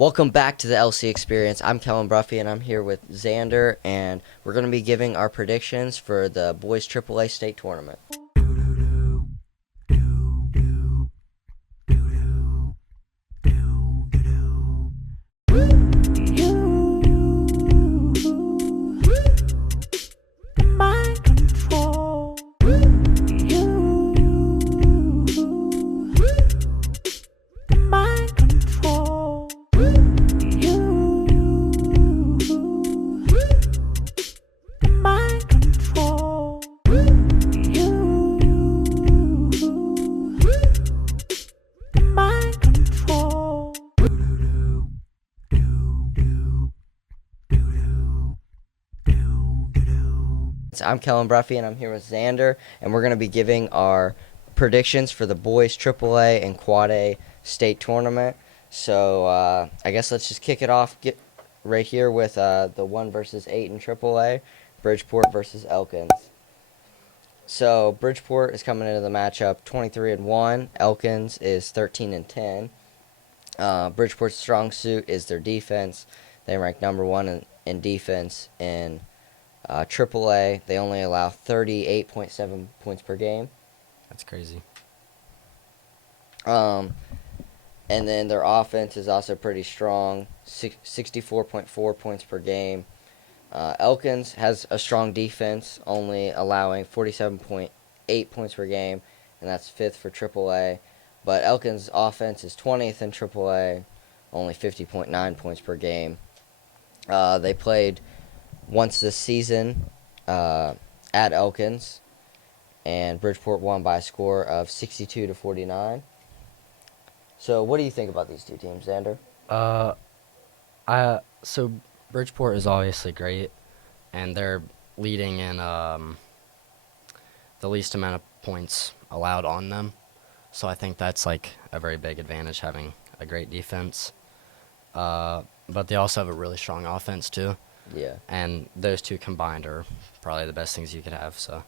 Welcome back to the LC Experience. I'm Kellen Bruffy, and I'm here with Xander, and we're going to be giving our predictions for the boys AAA state tournament. I'm Kellen Bruffy, and I'm here with Xander, and we're going to be giving our predictions for the boys AAA and Quad A state tournament. So I guess let's just kick it off. Get right here with the 1 versus 8 in AAA, Bridgeport versus Elkins. So Bridgeport is coming into the matchup 23-1. Elkins is 13-10. Bridgeport's strong suit is their defense. They rank number 1 in defense in AAA. They only allow 38.7 points per game. That's crazy. And then their offense is also pretty strong, 64.4 points per game. Elkins has a strong defense, only allowing 47.8 points per game, and that's 5th for AAA. But Elkins' offense is 20th in AAA, only 50.9 points per game. They played once this season at Elkins, and Bridgeport won by a score of 62-49. So what do you think about these two teams, Xander? So Bridgeport is obviously great, and they're leading in the least amount of points allowed on them. So I think that's like a very big advantage, having a great defense. But they also have a really strong offense too. Yeah. And those two combined are probably the best things you could have. So.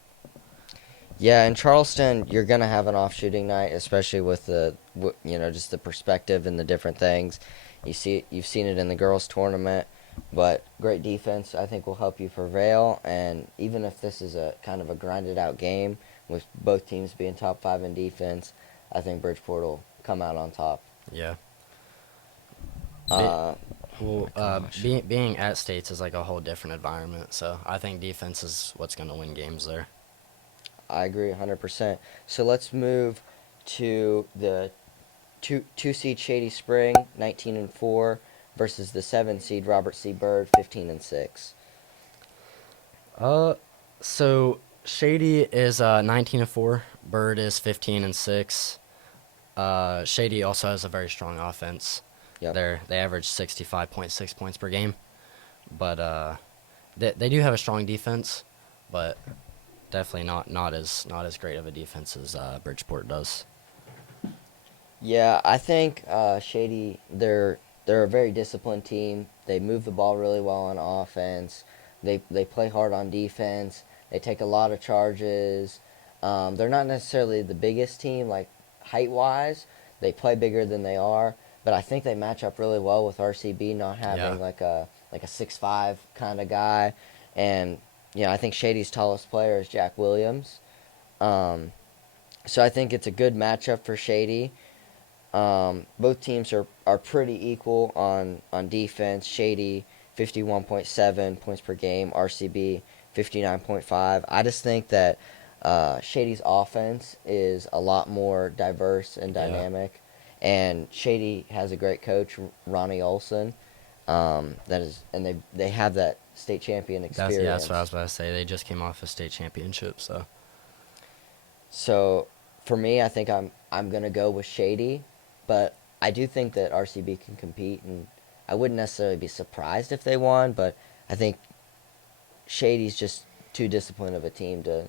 Yeah, in Charleston, you're gonna have an off shooting night, especially with just the perspective and the different things. You've seen it in the girls' tournament, but great defense I think will help you prevail. And even if this is a kind of a grinded out game with both teams being top 5 in defense, I think Bridgeport will come out on top. Yeah. Being at states is like a whole different environment. So I think defense is what's gonna win games there. I agree 100%. So let's move to the two seed Shady Spring, 19-4, versus the 7 seed Robert C. Byrd, 15-6. So Shady is 19-4. Bird is 15-6. Shady also has a very strong offense. Yep. They average 65.6 points per game, but they do have a strong defense, but definitely not as great of a defense as Bridgeport does. Yeah, I think Shady, they're a very disciplined team. They move the ball really well on offense. They play hard on defense. They take a lot of charges. They're not necessarily the biggest team, like height-wise. They play bigger than they are, but I think they match up really well with RCB not having like a 6'5" kind of guy. And I think Shady's tallest player is Jack Williams. So I think it's a good matchup for Shady. Both teams are pretty equal on defense. Shady 51.7 points per game, RCB 59.5. I just think that Shady's offense is a lot more diverse and dynamic, and Shady has a great coach, Ronnie Olson. They have that state champion experience. That's what I was about to say. They just came off a state championship, so. So for me, I think I'm gonna go with Shady, but I do think that RCB can compete, and I wouldn't necessarily be surprised if they won, but I think Shady's just too disciplined of a team to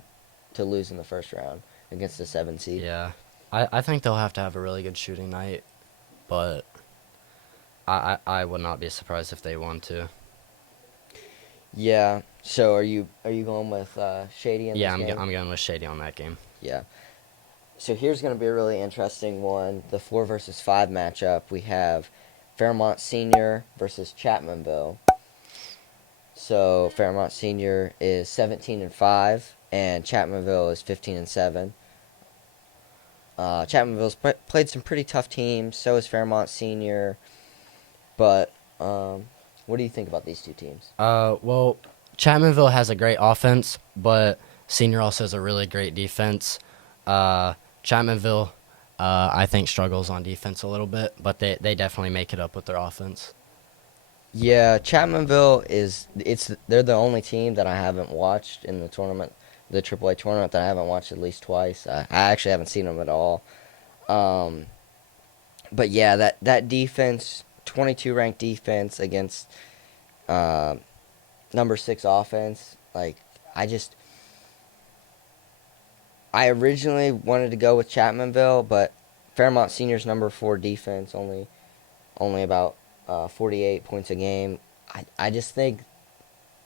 lose in the first round against the 7 seed. Yeah, I think they'll have to have a really good shooting night, but I would not be surprised if they won too. Yeah. So are you going with Shady in this game? Yeah, I'm going with Shady on that game. Yeah. So here's going to be a really interesting one. The 4 versus 5 matchup. We have Fairmont Senior versus Chapmanville. So Fairmont Senior is 17-5, and Chapmanville is 15-7. Chapmanville's played some pretty tough teams. So is Fairmont Senior. But what do you think about these two teams? Well, Chapmanville has a great offense, but Senior also has a really great defense. Chapmanville, I think, struggles on defense a little bit, but they definitely make it up with their offense. Yeah, Chapmanville they're the only team that I haven't watched in the tournament, the AAA tournament that I haven't watched at least twice. I actually haven't seen them at all. Um, but yeah, that defense, 22 ranked defense against uh, number 6 offense. Like I just I originally wanted to go with Chapmanville, but Fairmont Senior's number 4 defense only about 48 points a game. I just think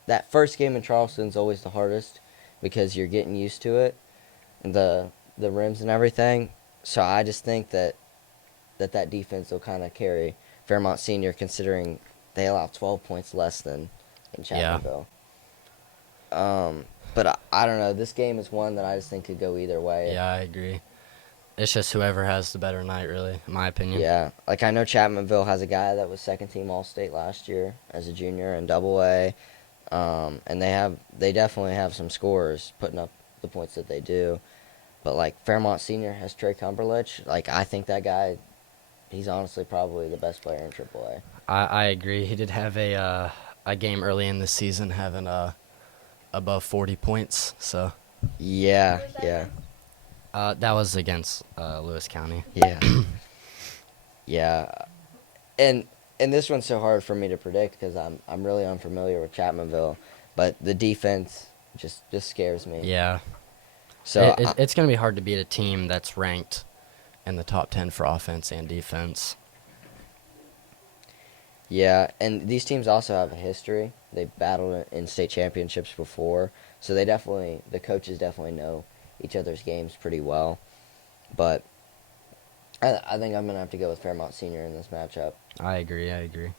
that first game in Charleston's always the hardest because you're getting used to it, the the rims and everything. So I just think that defense will kind of carry Fairmont Senior, considering they allow 12 points less than in Yeah, Chapmanville. But I don't know. This game is one that I just think could go either way. yeah, I agree. It's just whoever has the better night, really, in my opinion. Yeah, like I know Chapmanville has a guy that was second team All State last year as a junior in Double A, and they definitely have some scorers putting up the points that they do. But like Fairmont Senior has Trey Cumberlich. Like I think that guy, he's honestly probably the best player in AAA. I agree. He did have a game early in the season having above 40 points, so Yeah, yeah, that was against Lewis County. yeah, yeah. And and this one's so hard for me to predict because I'm really unfamiliar with Chapmanville, but the defense just scares me. Yeah, So it's going to be hard to beat a team that's ranked in the top 10 for offense and defense. yeah, and these teams also have a history. They've battled in state championships before, so the coaches definitely know each other's games pretty well. But I think I'm gonna have to go with Fairmont Senior in this matchup. I agree. I agree.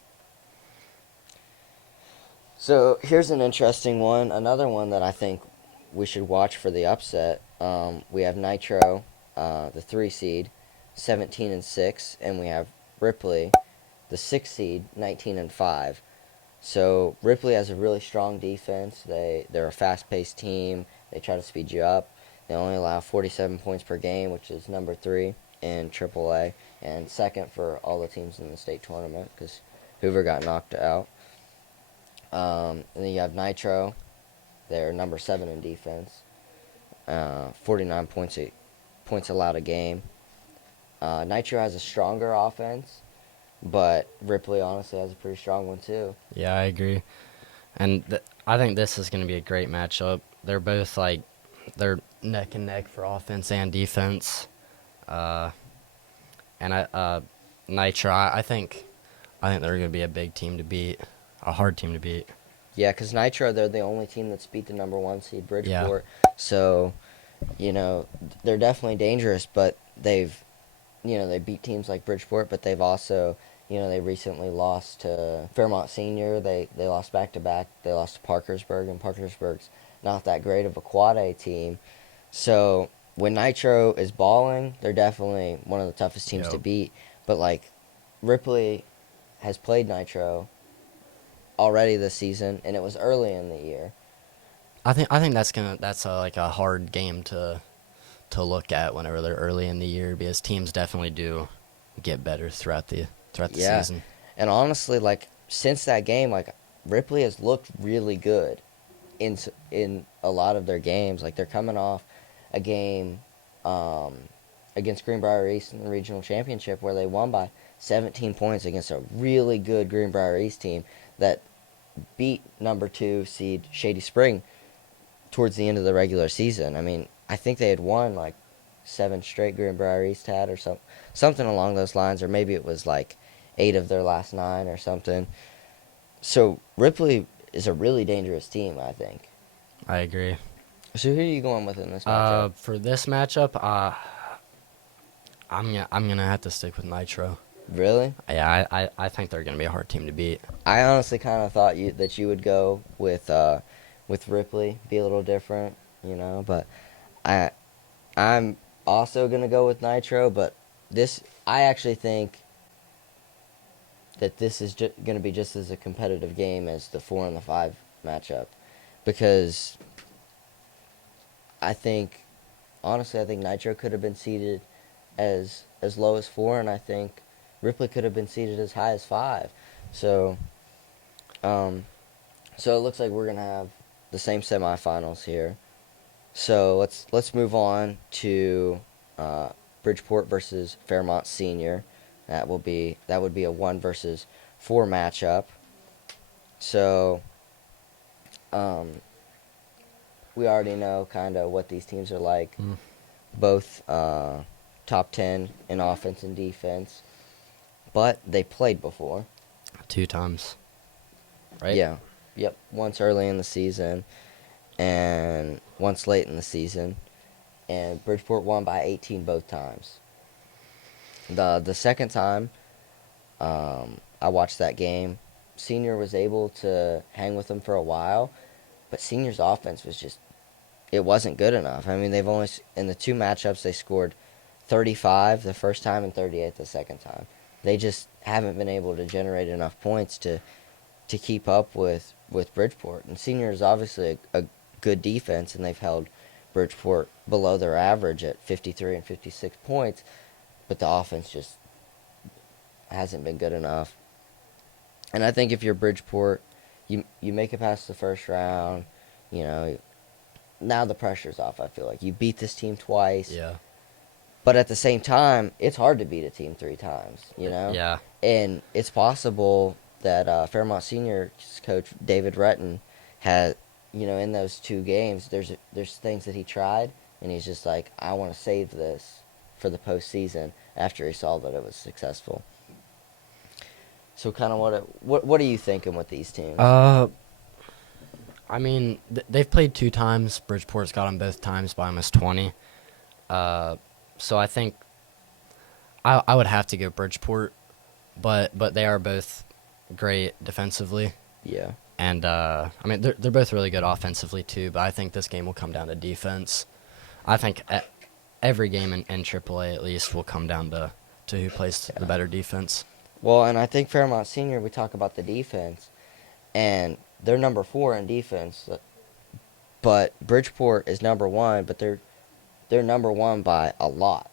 So here's an interesting one. Another one that I think we should watch for the upset. We have Nitro, the 3 seed, 17-6, and we have Ripley, the 6 seed, 19-5. So Ripley has a really strong defense. They're a fast-paced team. They try to speed you up. They only allow 47 points per game, which is number 3 in AAA and second for all the teams in the state tournament because Hoover got knocked out. And then you have Nitro. They're number 7 in defense. 49 points allowed a game. Nitro has a stronger offense, but Ripley honestly has a pretty strong one too. Yeah, I agree. And I think this is going to be a great matchup. They're both they're neck and neck for offense and defense. And Nitro, I think they're going to be a big team to beat, a hard team to beat. Yeah, because Nitro, they're the only team that's beat the number 1 seed Yeah, Bridgeport. So, they're definitely dangerous, but they beat teams like Bridgeport, but they've also, they recently lost to Fairmont Senior. They lost back to back. They lost to Parkersburg, and Parkersburg's not that great of a quad A team. So when Nitro is balling, they're definitely one of the toughest teams to yep. beat. But like Ripley has played Nitro already this season, and it was early in the year. I think that's like a hard game to look at whenever they're early in the year because teams definitely do get better throughout the Yeah, season. and honestly, like since that game, like Ripley has looked really good in a lot of their games. Like they're coming off a game um, against Greenbrier East in the regional championship where they won by 17 points against a really good Greenbrier East team that beat number 2 seed Shady Spring towards the end of the regular season. I mean, I think they had won like 7 straight Greenbrier East had or something along those lines, or maybe it was like 8 of their last 9 or something. So Ripley is a really dangerous team, I think. I agree. So who are you going with in this matchup? For this matchup, I'm gonna have to stick with Nitro. Really? I think they're going to be a hard team to beat. I honestly kind of thought you would go with Ripley, be a little different, but I I'm also gonna go with Nitro, but this I actually think that this is going to be just as a competitive game as the 4 and the 5 matchup, because I think honestly I think Nitro could have been seeded as low as 4, and I think Ripley could have been seeded as high as 5. So um, so it looks like we're gonna have the same semifinals here. So let's move on to uh, Bridgeport versus Fairmont Senior. That would be a 1 versus 4 matchup. So um, we already know kind of what these teams are like. Mm. Both top 10 in offense and defense, but they played before. 2 times, right? Yeah, yep. Once early in the season and once late in the season, and Bridgeport won by 18 both times. The second time I watched that game, Senior was able to hang with them for a while, but Senior's offense was just it wasn't good enough. I mean, they've only in the 2 matchups they scored 35 the first time and 38 the second time. They just haven't been able to generate enough points to keep up with Bridgeport. And Senior is obviously a good defense, and they've held Bridgeport below their average at 53 and 56 points, but the offense just hasn't been good enough. And I think if you're Bridgeport, you make it past the first round, you know, now the pressure's off. I feel like you beat this team twice, Yeah. but at the same time, it's hard to beat a team 3 times. Yeah. And it's possible that Fairmont Senior's coach David Retton had, in those 2 games, there's things that he tried, and he's just like, I want to save this for the postseason after he saw that it was successful. So kind of what are you thinking with these teams? Uh, I mean, they've played 2 times. Bridgeport's got them both times by almost 20. Uh, so I think I would have to go Bridgeport, but they are both great defensively, Yeah. and I mean they're both really good offensively too. But I think this game will come down to defense. I think every game in AAA at least will come down to who plays the Yeah. better defense. Well, and I think Fairmont Senior, we talk about the defense, and they're number 4 in defense, but Bridgeport is number 1, but they're number 1 by a lot.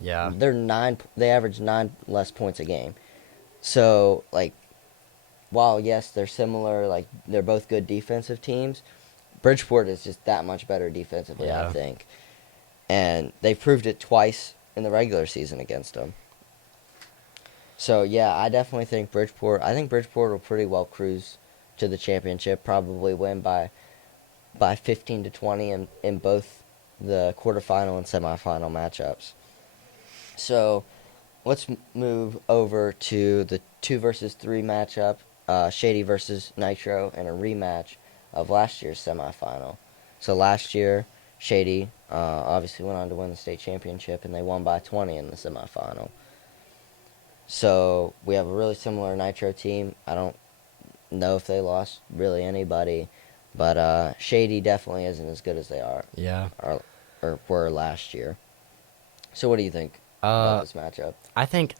Yeah, They're 9. They average 9 less points a game. So like, while yes they're similar, like they're both good defensive teams, Bridgeport is just that much better defensively, I yeah. think, and they proved it twice in the regular season against them. So yeah, I definitely think Bridgeport. I think Bridgeport will pretty well cruise to the championship. Probably win by 15 to 20 in both the quarterfinal and semifinal matchups. So let's move over to the 2 versus 3 matchup. Shady versus Nitro, and a rematch of last year's semifinal. So last year, Shady obviously went on to win the state championship, and they won by 20 in the semifinal. So we have a really similar Nitro team. I don't know if they lost really anybody, but Shady definitely isn't as good as they Yeah. are or were last year. So what do you think about Uh, this matchup? I think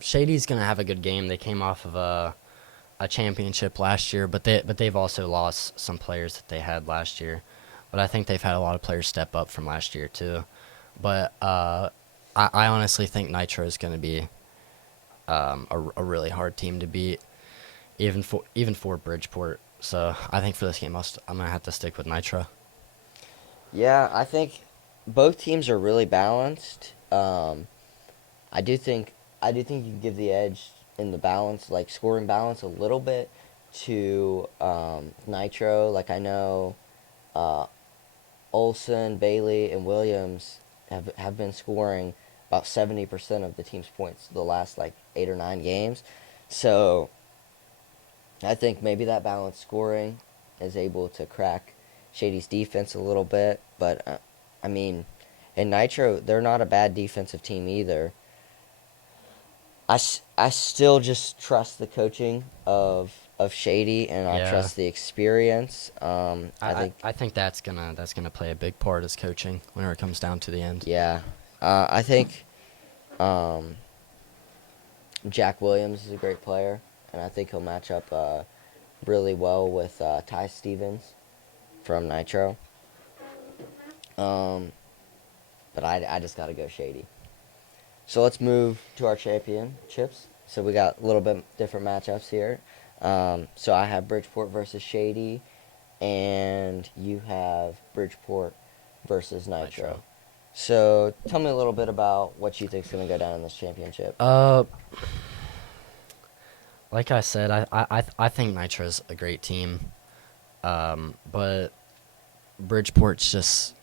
Shady's gonna have a good game. They came off of a championship last year, but they've also lost some players that they had last year. But I think they've had a lot of players step up from last year too. But I honestly think Nitro is gonna be a really hard team to beat, even for Bridgeport. So I think for this game, I'm gonna have to stick with Nitro. Yeah, I think both teams are really balanced. I do think you can give the edge in the balance, like scoring balance, a little bit to Nitro. Like I know uh, Olson, Bailey, and Williams have been scoring about 70% of the team's points the last like 8 or 9 games. So I think maybe that balanced scoring is able to crack Shady's defense a little bit. But I mean, in Nitro, they're not a bad defensive team either. I still just trust the coaching of Shady, and I Yeah. trust the experience. I, I I, think, I think that's gonna play a big part as coaching whenever it comes down to the end. yeah, I think um, Jack Williams is a great player, and I think he'll match up really well with Ty Stevens from Nitro. Um, but I just got to go Shady. So let's move to our championships. So we got a little bit different matchups here. So I have Bridgeport versus Shady, and you have Bridgeport versus Nitro. Nitro. So tell me a little bit about what you think is going to go down in this championship. Uh, like I said, I think Nitro's a great team. But Bridgeport's just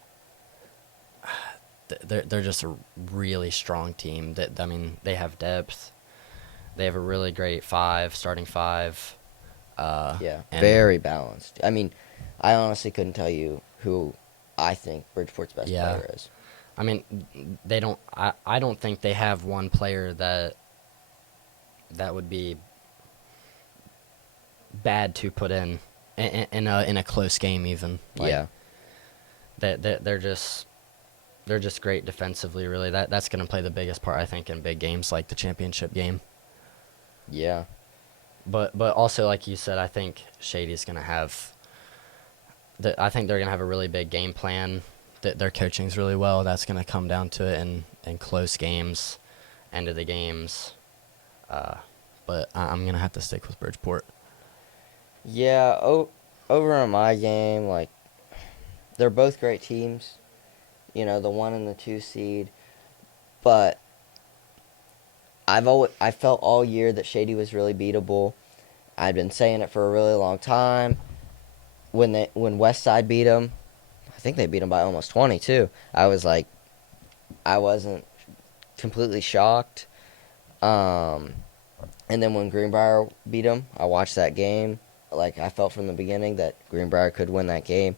they're just a really strong team. That I mean, they have depth. They have a really great starting five. Yeah, And very balanced. I mean, I honestly couldn't tell you who I think Bridgeport's best yeah, player is. I mean, they don't. I don't think they have one player that would be bad to put in a close game even. Like Yeah, they're just great defensively. Really, that's going to play the biggest part I think in big games like the championship game. yeah, But also like you said, I think Shady's going to have. I think they're going to have a really big game plan. That their coaching's really well. That's going to come down to it in close games, end of the games. Uh, but I'm going to have to stick with Bridgeport. yeah. Over in my game, like they're both great teams. You know, the 1 and the 2 seed, but I felt all year that Shady was really beatable. I'd been saying it for a really long time. When Westside beat them, I think they beat them by almost 20 too. I was like, I wasn't completely shocked. Um, and then when Greenbrier beat them, I watched that game. Like I felt from the beginning that Greenbrier could win that game.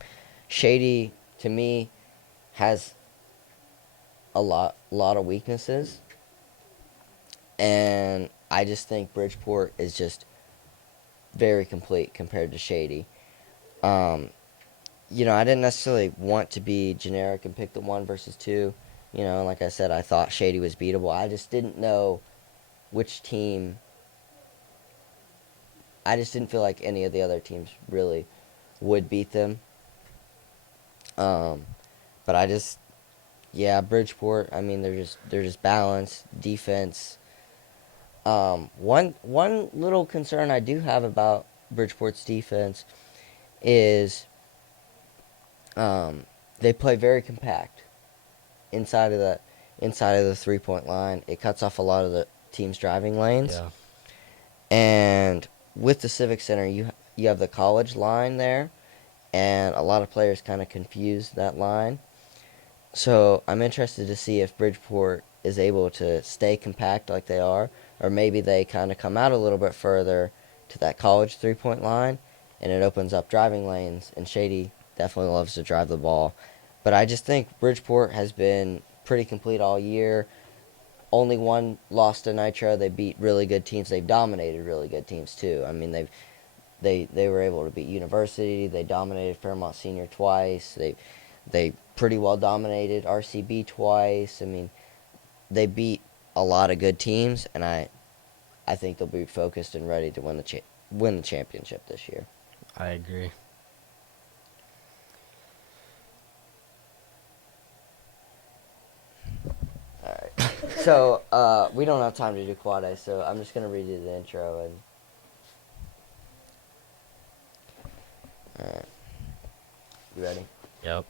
Shady to me has a lot of weaknesses, and I just think Bridgeport is just very complete compared to Shady. Um, I didn't necessarily want to be generic and pick the 1 versus 2. Like I said, I thought Shady was beatable. I just didn't know which team. I just didn't feel like any of the other teams really would beat them. Um, but yeah, Bridgeport. I mean, they're just balanced defense. One little concern I do have about Bridgeport's defense is they play very compact inside of the 3 point line. It cuts off a lot of the team's driving lanes, Yeah. and with the Civic Center, you have the college line there, and a lot of players kind of confuse that line. So I'm interested to see if Bridgeport is able to stay compact like they are, or maybe they kind of come out a little bit further to that college 3 point line, and it opens up driving lanes. And Shady definitely loves to drive the ball, but I just think Bridgeport has been pretty complete all year. Only one loss to Nitro. They beat really good teams. They've dominated really good teams too. I mean, they were able to beat University. They dominated Fairmont Senior twice. They pretty well dominated RCB twice. I mean, they beat a lot of good teams, and I think they'll be focused and ready to win the championship this year. I agree. All right. So we don't have time to do quad A, so I'm just gonna read you the intro and. All right. You ready? Yep.